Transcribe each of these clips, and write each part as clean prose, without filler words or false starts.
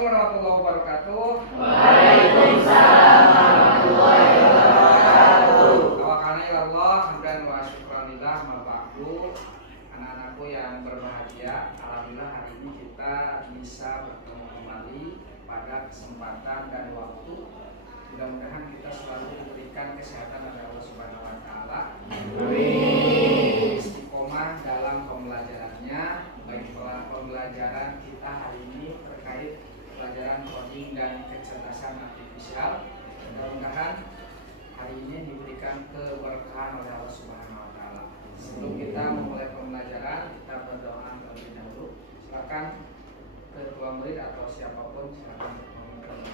Assalamualaikum warahmatullahi wabarakatuh. Waalaikumsalam warahmatullahi wabarakatuh. Tawakalna ilallah hamdan wa syukranillah mal ba'du. Anak-anakku yang berbahagia, alhamdulillah hari ini kita bisa bertemu kembali pada kesempatan dan waktu. Mudah-mudahan kita selalu diberikan kesehatan oleh Allah Subhanahu wa taala. Amin. Istiqomah dalam pembelajarannya, baik pembelajaran kita hari ini terkait pelajaran coding dan kecerdasan artifisial. Mudah-mudahan hari ini diberikan keberkahan oleh Allah Subhanahu wa taala. Sebelum kita memulai pembelajaran, kita berdoa terlebih dahulu. Silakan ketua murid atau siapapun silakan memulai.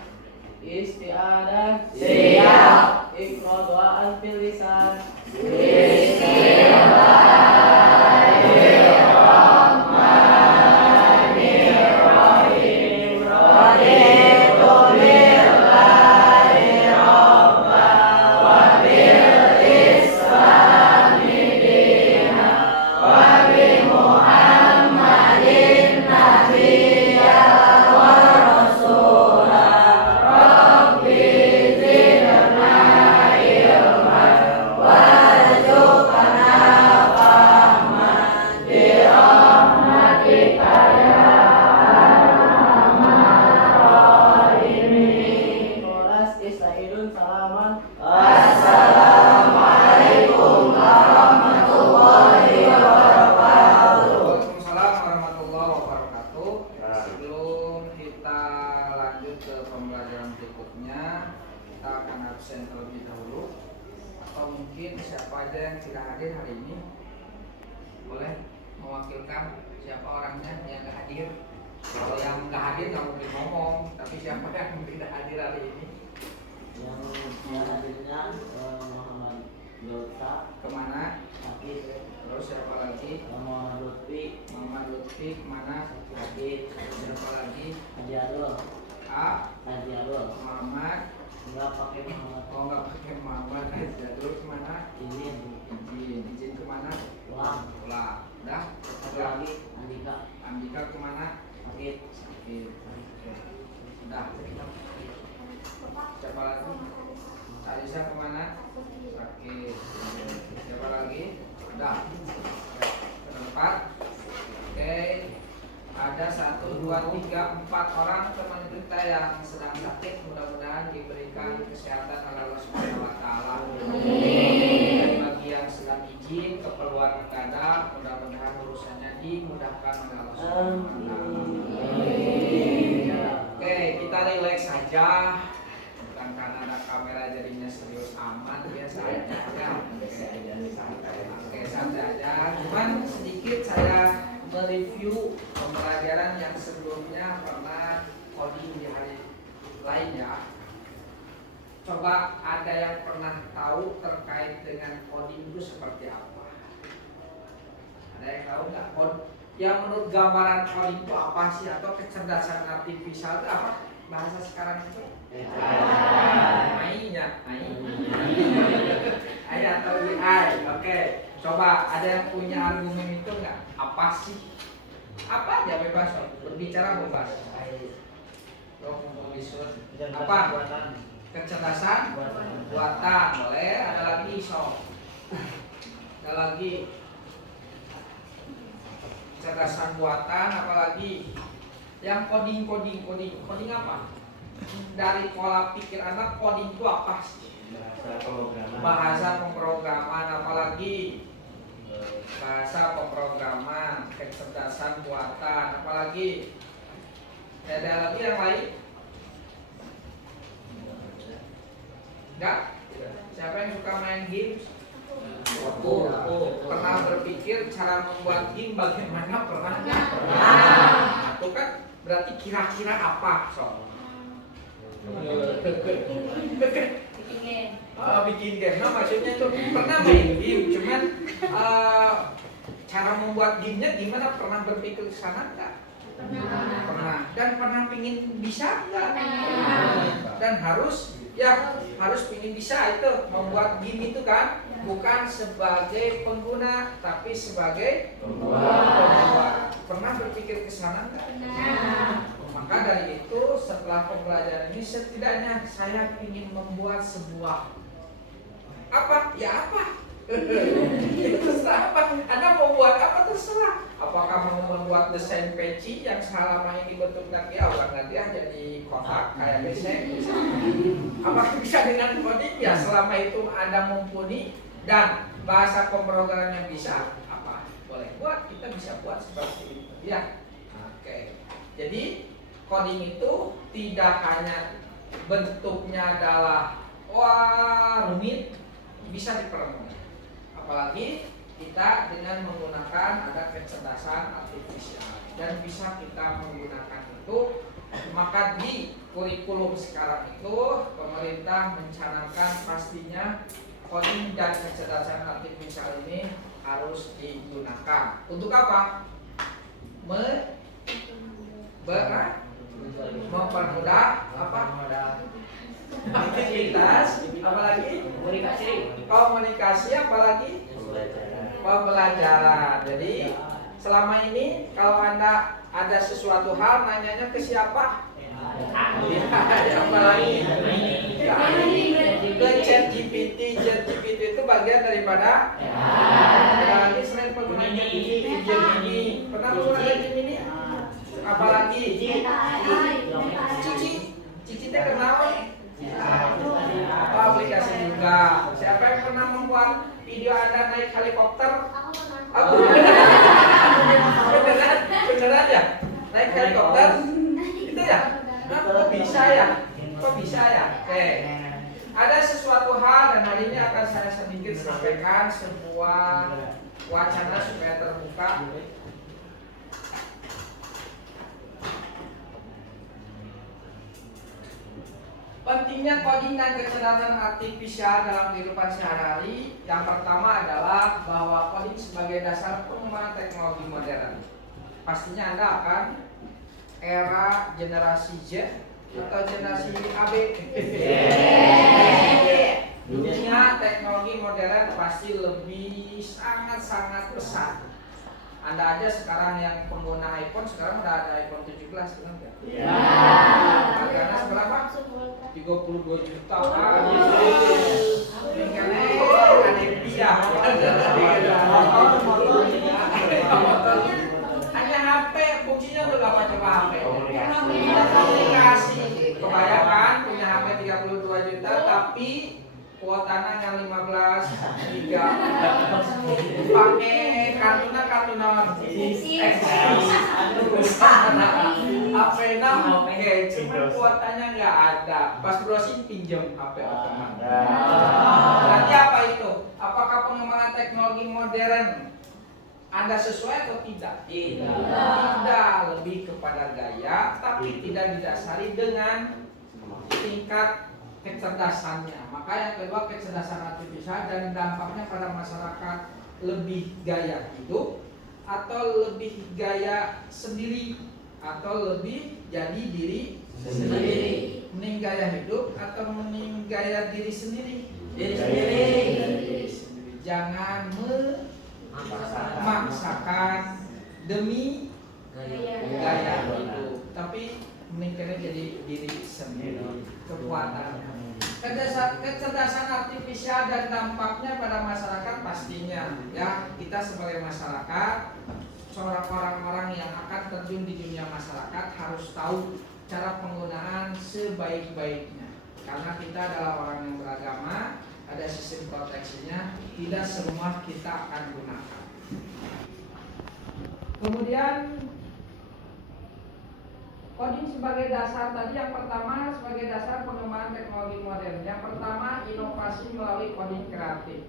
Isti'adah siap. Iqra doa fil lisan. Bismillahirrahmanirrahim. Raditu billahi rabban wa bil islami dinan wa bi Muhammadin nabiyyan wa rasulan. Rabbi zidna ilman warzuqna fahman bi rahmatika ya arhamar rahimin. Kelas Isaidun salaman. Assalamualaikum warahmatullahi wabarakatuh. Waalaikumsalam warahmatullahi wabarakatuh. Sebelum kita lanjut ke pembelajaran berikutnya, kita akan absen terlebih dahulu. Atau mungkin siapa aja yang tidak hadir hari ini boleh mewakilkan siapa orangnya yang nggak hadir. Kalau yang nggak hadir nggak boleh ngomong, tapi siapa yang tidak hadir hari ini? Yang hadirnya Muhammad Yota, Kemana? Sakit, Terus siapa lagi? Muhammad Lutfi, Muhammad Lutfi kemana? Sakit, Siapa lagi? Haji Arul, Haji Arul, Muhammad. nggak pakai Muhammad. Oh nggak pakai Muhammad. Jadul kemana? Izin, Izin kemana? pulang. Udah. Satu lagi Andika, Andika kemana? sakit. Sakit. Oke. Udah. Siapa lagi? Alisa kemana? Sakit. Siapa lagi? Udah. Keempat. Oke. Ada 1, 2, 3, 4 orang teman kita yang sedang sakit. Mudah-mudahan diberikan kesehatan oleh Allah Subhanahu wa taala. Dan bagi yang sedang izin keperluan mendadak, mudah-mudahan urusannya dimudahkan oleh Allah Subhanahu wa taala. Oke, kita relax saja. Bukan karena ada kamera jadinya serius amat, biasa aja ya. Oke, santai aja. Cuman sedikit saya mereview pembelajaran yang sebelumnya pernah coding di hari lain ya. Coba ada yang pernah tahu terkait dengan coding itu seperti apa? Ada yang tahu nggak? Yang menurut gambaran coding itu apa sih? Atau kecerdasan artifisial itu apa? Bahasa sekarang itu? AI-nya, AI atau AI. Oke, coba ada yang punya argumen itu nggak? Apa sih? Apa aja bebas, berbicara bebas. Apa? Kecerdasan buatan, boleh. Ada lagi ada lagi kecerdasan buatan, apalagi yang coding apa? Dari pola pikir anak, coding itu apa sih? Bahasa pemrograman, apalagi bahasa pemrograman, kecerdasan buatan, apalagi ada lagi yang lain? Enggak? Siapa yang suka main games? Pernah berpikir cara membuat game bagaimana? Pernah nggak? Pernah. Itu kan berarti kira-kira apa? Bikin game. Nah, maksudnya itu pernah main game, cuman cara membuat gamenya gimana? Pernah berpikir ke sana nggak? Pernah. Dan pernah pingin bisa nggak? Dan harus pingin bisa itu membuat game itu kan, bukan sebagai pengguna tapi sebagai pembuat. Pernah berpikir ke sana nggak? Maka dari itu setelah pembelajaran ini setidaknya saya ingin membuat sebuah apa? Ya apa? Itu terserah apa? Anda mau buat apa terserah. Apakah mau membuat desain peci yang selama ini bentuknya dia orang dia jadi kotak kayak besek misalnya. Apakah bisa dengan coding? Ya selama itu Anda mumpuni dan bahasa pemrograman yang bisa apa boleh buat, kita bisa buat seperti itu ya. Oke. Jadi coding itu tidak hanya bentuknya adalah wah rumit, bisa dipermudah. Apalagi kita dengan menggunakan ada kecerdasan artifisial dan bisa kita menggunakan itu, maka di kurikulum sekarang itu pemerintah mencanangkan pastinya coding dan kecerdasan artifisial ini harus digunakan. Untuk apa? Mempermudah apa? Aktivitas, apalagi komunikasi, apalagi pembelajaran. Jadi selama ini kalau Anda ada sesuatu hal nanyanya ke siapa? Ya, apalagi ke ChatGPT. ChatGPT itu bagian daripada apalagi selain penggunaan Gemini. Pernah menggunakan Gemini? Apalagi Cici teh kenapa? Apa aplikasi juga? Siapa yang pernah membuat video Anda naik helikopter? Aku beneran ya? Naik helikopter? Itu ya? Nah, kok bisa ya? Oke. Ada sesuatu hal dan hari ini akan saya sedikit sampaikan sebuah wacana supaya terbuka. Pentingnya coding dan kecerdasan artifisial dalam kehidupan sehari-hari. Yang pertama adalah bahwa coding sebagai dasar pengembangan teknologi modern. Pastinya Anda akan era generasi Z atau generasi AB. Dunia teknologi modern pasti lebih sangat pesat. Anda aja sekarang yang pengguna iPhone sekarang udah ada iPhone 17, benar nggak? Iya. Harganya seberapa? 32 juta Pak. Hanya HP, fungsinya udah gak coba HP. Komunikasi. Kebanyakan punya HP 32 juta tapi kuotanya yang 15 giga. Pakai kartunan HP 6 oke, cuma kuotanya nggak ada. Pas browsing pinjam HP otomatis. Berarti apa itu? Apakah pengembangan teknologi modern Anda sesuai atau tidak? Tidak, lebih kepada gaya, tapi tidak didasari dengan tingkat kecerdasannya. Maka yang kedua kecerdasan artifisial dan dampaknya pada masyarakat, lebih gaya hidup atau lebih gaya sendiri atau lebih jadi diri sendiri. Mending gaya hidup atau mending gaya diri sendiri? Diri sendiri. Jangan memaksakan demi gaya hidup, tapi mending jadi diri sendiri. Kekuatan kecerdasan artifisial dan dampaknya pada masyarakat pastinya ya, kita sebagai masyarakat, seorang orang-orang yang akan terjun di dunia masyarakat harus tahu cara penggunaan sebaik-baiknya, karena kita adalah orang yang beragama, ada sistem proteksinya, tidak semua kita akan gunakan. Kemudian coding sebagai dasar tadi, yang pertama sebagai dasar pengembangan teknologi modern. Yang pertama inovasi melalui coding kreatif.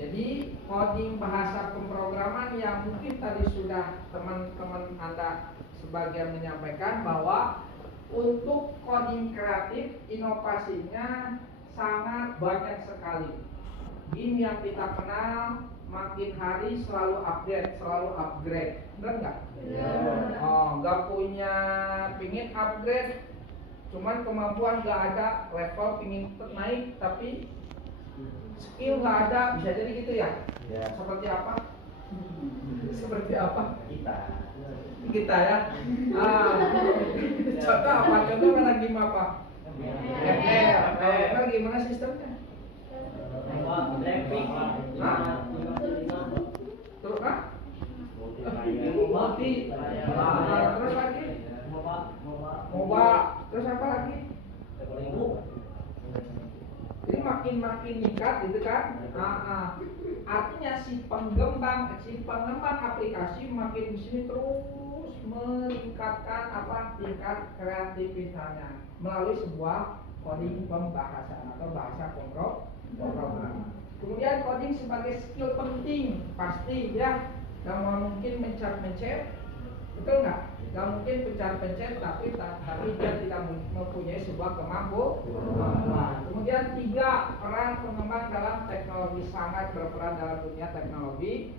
Jadi coding bahasa pemrograman yang mungkin tadi sudah teman-teman Anda sebagian menyampaikan bahwa untuk coding kreatif inovasinya sangat banyak sekali. Game yang kita kenal makin hari selalu upgrade, benar nggak? Yeah. Oh, nggak punya pingin upgrade, cuman kemampuan nggak ada, level pingin naik tapi skill nggak ada, bisa jadi gitu ya? Yeah. Seperti apa? Seperti apa? kita ya. Contoh apa? Contoh lagi apa? FL gimana sistemnya? Terus kan? Multi. Terus lagi? MOBA. Terus apa lagi? Jadi makin meningkat gitu kan? Artinya si pengembang aplikasi makin di sini terus meningkatkan tingkat kreativitasnya melalui sebuah coding pembahasan atau bahasa pemrograman. Kemudian coding sebagai skill penting pasti ya. Gak mungkin mencet, betul nggak? Gak mungkin pencet tapi dia tidak mempunyai sebuah kemampuan. Kemudian 3, peran pengembang dalam teknologi sangat berperan dalam dunia teknologi.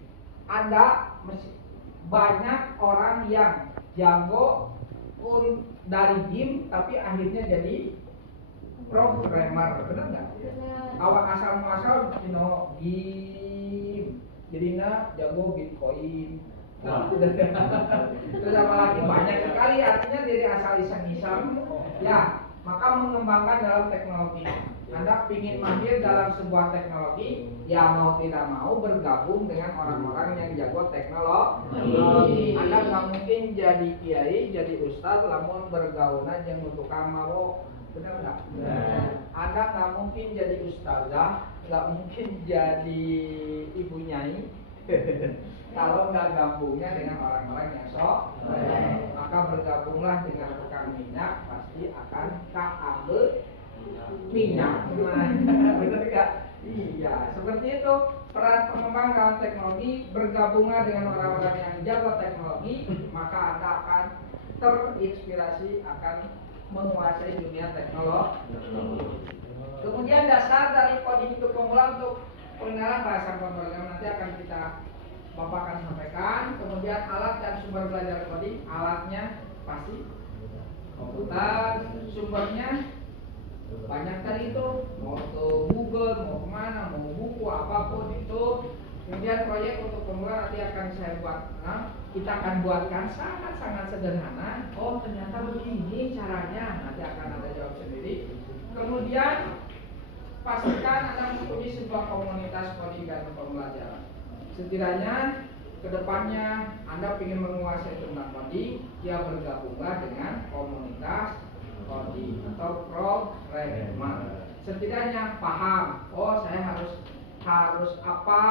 Banyak orang yang jago dari game tapi akhirnya jadi programmer, benar nggak? Awal asal muasal game, jadinya jago Bitcoin. Terus apa lagi? Banyak sekali, artinya dari asal iseng-iseng ya, maka mengembangkan dalam teknologi. Anda ingin mahir dalam sebuah teknologi, ya mau tidak mau bergabung dengan orang-orang yang jago teknologi. Anda nggak mungkin jadi kiai, jadi ustadz, namun bergaulan yang tukang mawok, benar nggak? Anda nggak mungkin jadi ustazah, nggak mungkin jadi ibu nyai. Kalau nggak gabungnya dengan orang-orang yang sok, maka bergabunglah dengan tukang minyak, pasti akan keambil minyak. Benar nggak? Iya, seperti itu. Peran pengembang dalam teknologi, bergabunglah dengan orang-orang yang jago teknologi, maka Anda akan terinspirasi, akan menguasai dunia teknologi. Kemudian dasar dari coding untuk pemula untuk pengenalan bahasa pemrograman nanti akan Bapak akan sampaikan. Kemudian alat dan sumber belajar coding, alatnya pasti komputer, sumbernya banyak tadi itu, mau ke Google, mau kemana, mau buku apapun itu. Kemudian proyek untuk pemula nanti akan saya buat. Kita akan buatkan sangat-sangat sederhana. Oh ternyata begini caranya, nanti akan ada jawab sendiri. Kemudian pastikan Anda mempunyai sebuah komunitas coding dan pembelajaran. Setidaknya kedepannya Anda ingin menguasai tentang coding, ya bergabunglah dengan komunitas coding atau programmer. Setidaknya paham, oh saya harus apa,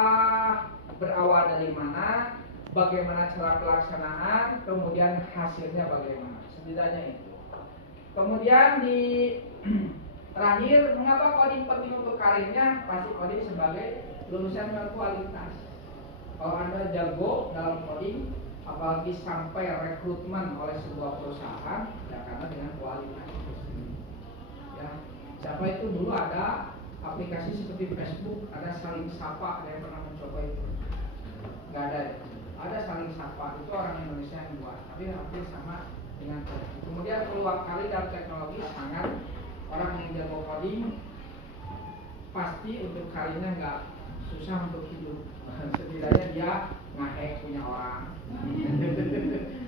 berawal dari mana, bagaimana cara pelaksanaan, kemudian hasilnya bagaimana. Setidaknya itu. Kemudian di terakhir, mengapa coding penting untuk karirnya? Pasti coding sebagai lulusan berkualitas. Kalau Anda jago dalam coding, apalagi sampai rekrutmen oleh sebuah perusahaan, ya karena dengan kualitas. Ya, siapa itu dulu ada aplikasi seperti Facebook, ada saling sapa, ada yang pernah mencoba itu? Nggak ada. Ada saling sapa, itu orang Indonesia yang buat, tapi hampir sama dengan coding. Kemudian peluang karir dalam teknologi sangat, orang yang jago coding pasti untuk karirnya nggak susah untuk hidup. Setidaknya dia nge-hack punya orang.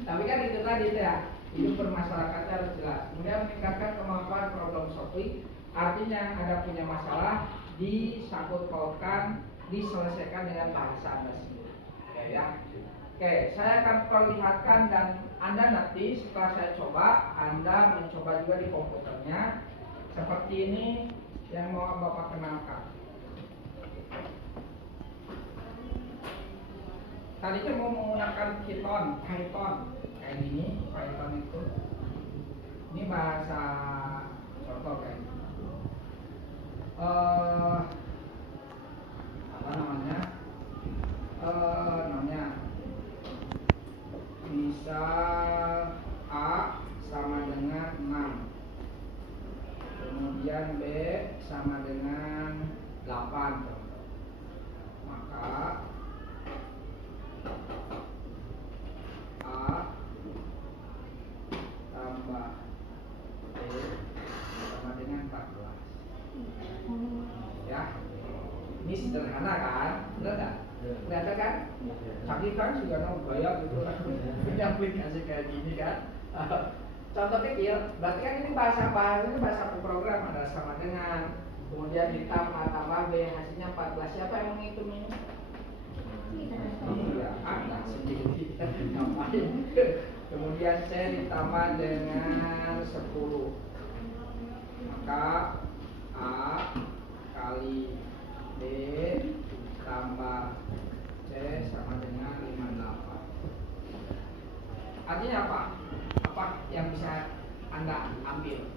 Tapi kan itu tadi ya, hidup bermasyarakatnya harus jelas. Kemudian meningkatkan kemampuan problem solving, artinya Anda punya masalah, disangkut pautkan, diselesaikan dengan bahasa Anda sendiri. Oke ya. Oke, saya akan perlihatkan dan Anda nanti setelah saya coba, Anda mencoba juga di komputernya. Seperti ini yang mau Bapak kenalkan. Tadinya mau menggunakan Python kayak gini, Python itu. Ini bahasa contoh kayak gini. Apa namanya? Namanya misal A sama dengan 6, kemudian B sama dengan 8, maka A tambah B sama dengan 14. Ya, ini sederhana kan? Benar nggak? Kelihatan kan? Canggih kan juga gaya gitu kan. Punya aplikasi kayak gini kan. Contoh kecil, berarti kan ini bahasa-bahasanya bahasa pemrogram ada sama dengan, kemudian ditambah A tambah B hasilnya 14. Siapa yang menghitung ini? Iya, Anda sendiri. Ngapain? Kemudian C ditambah dengan 10. Maka A kali B tambah C sama dengan 58. Artinya apa? Apa yang bisa Anda ambil?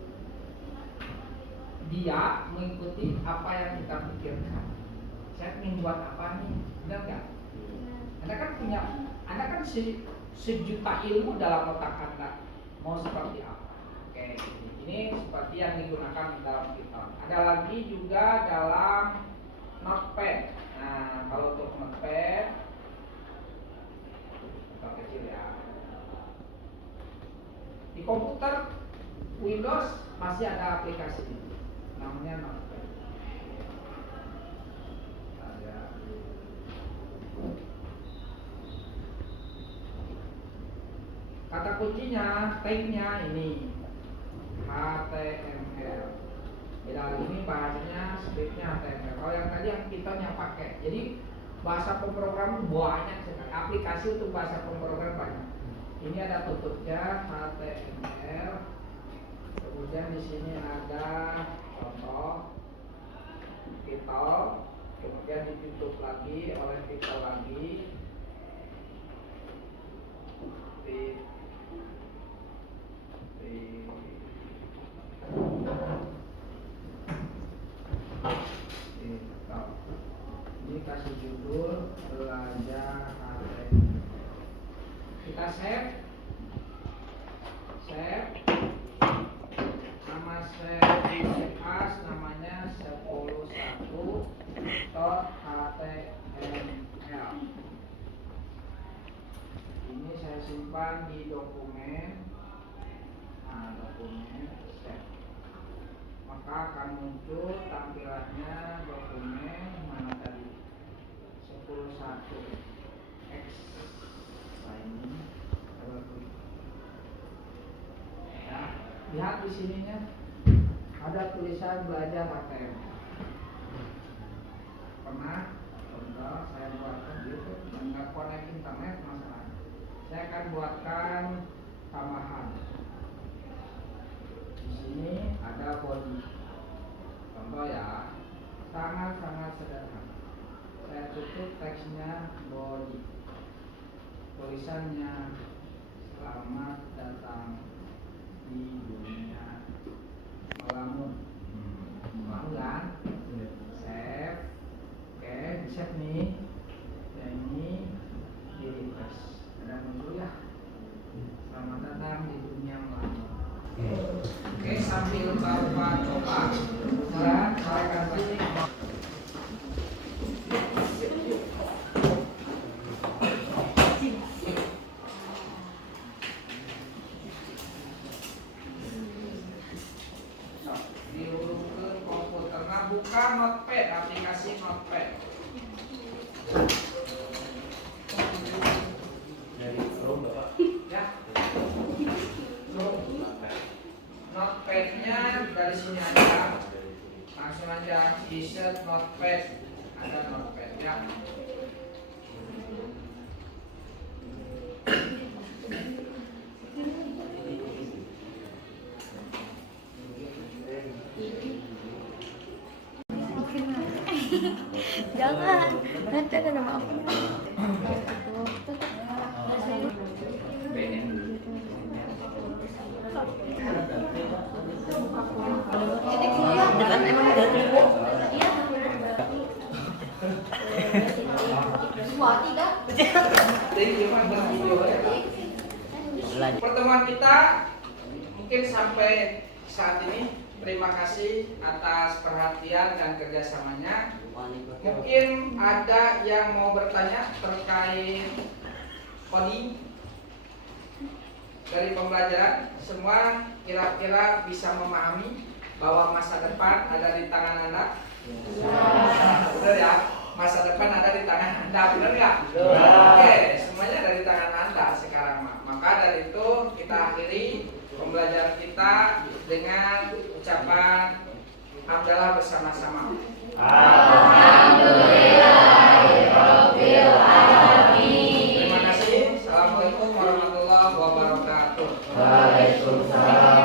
Dia mengikuti apa yang kita pikirkan. Saya ingin buat apa nih? Benar nggak? Anda kan sejuta ilmu dalam otak Anda. Mau seperti apa? Oke, ini seperti yang digunakan dalam Python. Ada lagi juga dalam Notepad. Nah, kalau untuk Notepad, contoh kecil ya. Di komputer Windows masih ada aplikasi ini, namanya Notepad. Kata kuncinya, tag-nya ini HTML. Beda ini bahasanya, scriptnya HTML. Kalau yang tadi yang Python yang pakai. Jadi bahasa pemrogram banyak sekali. Aplikasi untuk bahasa pemrogram banyak. Ini ada tutupnya HTML. Kemudian di sini ada contoh title. Kemudian ditutup lagi oleh title lagi. Ini kasih judul belajar HTML. Kita save nama save as namanya 11.html. Ini saya simpan di dokumen. Nah, dokumen save. Maka akan muncul tampilannya dokumen mana tadi 11x ini ya, lihat di sininya ada tulisan belajar HTML. Pernah contoh saya buatkan gitu dan nggak connect internet masalah. Saya akan buatkan tambahan. Di sini ada body. Contoh ya, sangat sederhana. Saya tutup teksnya body. Tulisannya selamat datang di dunia melamun. Mau kan? Save. Oke, save nih. Dan ini di refresh. Ada muncul ya. Selamat datang di dunia melamun. Oke, sambil Bapak coba. Kemudian saya kasih diurut ke komputer. Nah, buka Notepad, aplikasi Notepad. Ya. Notepad-nya dari sini aja. Langsung aja insert Notepad. Ada Notepad ya. Jangan, nanti ada nama aku. Dekat emang udah ribu. Dua, tiga. Pertemuan kita mungkin sampai saat ini. Terima kasih atas perhatian dan kerjasamanya. Mungkin ada yang mau bertanya terkait coding dari pembelajaran. Semua kira-kira bisa memahami bahwa masa depan ada di tangan Anda. Benar ya? Masa depan ada di tangan Anda, benar nggak? Benar. Oke, semuanya ada di tangan Anda sekarang, Mak. Maka dari itu kita akhiri pembelajaran kita dengan ucapan hamdalah bersama-sama. Terima kasih. Assalamualaikum warahmatullahi wabarakatuh. Waalaikumsalam.